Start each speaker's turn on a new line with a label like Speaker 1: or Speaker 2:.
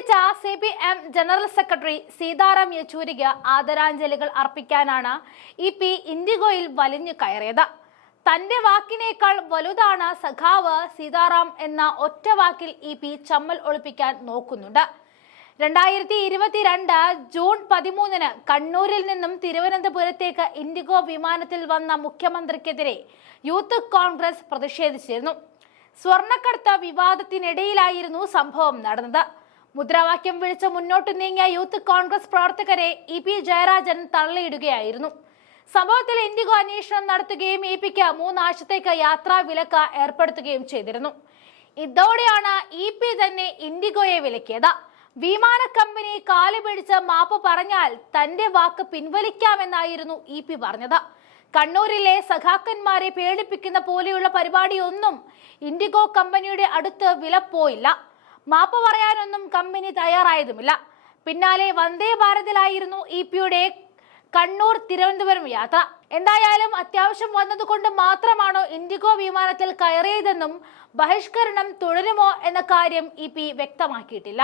Speaker 1: അന്തരിച്ച C P M general secretary Sitaram യെച്ചൂരിക്ക് ആദരാഞ്ജലികൾ അർപ്പിക്കാനാണ് E P ഇൻഡിഗോയിൽ വലിഞ്ഞു കയറിയത്. തന്റെ വാക്കിനേക്കാൾ വലുതാണ് സഖാവ് സീതാറാം എന്ന ഒറ്റ വാക്കിൽ ഇ പി ചമ്മൽ ഒളിപ്പിക്കാൻ നോക്കുന്നുണ്ട്. രണ്ടായിരത്തി ഇരുപത്തിരണ്ട് ജൂൺ പതിമൂന്നിന് കണ്ണൂരിൽ നിന്നും തിരുവനന്തപുരത്തേക്ക് ഇൻഡിഗോ വിമാനത്തിൽ വന്ന മുഖ്യമന്ത്രിക്കെതിരെ യൂത്ത് കോൺഗ്രസ് പ്രതിഷേധിച്ചിരുന്നു. സ്വർണക്കടത്ത് വിവാദത്തിനിടയിലായിരുന്നു സംഭവം നടന്നത്. മുദ്രാവാക്യം വിളിച്ച് മുന്നോട്ട് നീങ്ങിയ യൂത്ത് കോൺഗ്രസ് പ്രവർത്തകരെ ഇ പി ജയരാജൻ തള്ളിയിടുകയായിരുന്നു. സംഭവത്തിൽ ഇൻഡിഗോ അന്വേഷണം നടത്തുകയും ഇ പിക്ക് മൂന്നാഴ്ചത്തേക്ക് യാത്രാ വിലക്ക് ഏർപ്പെടുത്തുകയും ചെയ്തിരുന്നു. ഇതോടെയാണ് ഇ പി തന്നെ ഇൻഡിഗോയെ വിലക്കിയത്. വിമാന കമ്പനി കാൽ പിടിച്ച് മാപ്പ് പറഞ്ഞാൽ തന്റെ വാക്ക് പിൻവലിക്കാമെന്നായിരുന്നു ഇ പി പറഞ്ഞത്. കണ്ണൂരിലെ സഖാക്കന്മാരെ പേടിപ്പിക്കുന്ന പോലെയുള്ള പരിപാടിയൊന്നും ഇൻഡിഗോ കമ്പനിയുടെ അടുത്ത് വിലപ്പോയില്ല. മാപ്പ് പറയാനൊന്നും കമ്പനി തയ്യാറായതുമില്ല. പിന്നാലെ വന്ദേ ഭാരതിലായിരുന്നു ഇ പിയുടെ കണ്ണൂർ തിരുവനന്തപുരം യാത്ര. എന്തായാലും അത്യാവശ്യം വന്നതുകൊണ്ട് മാത്രമാണോ ഇൻഡിഗോ വിമാനത്തിൽ കയറിയതെന്നും ബഹിഷ്കരണം തുടരുമോ എന്ന കാര്യം ഇ വ്യക്തമാക്കിയിട്ടില്ല.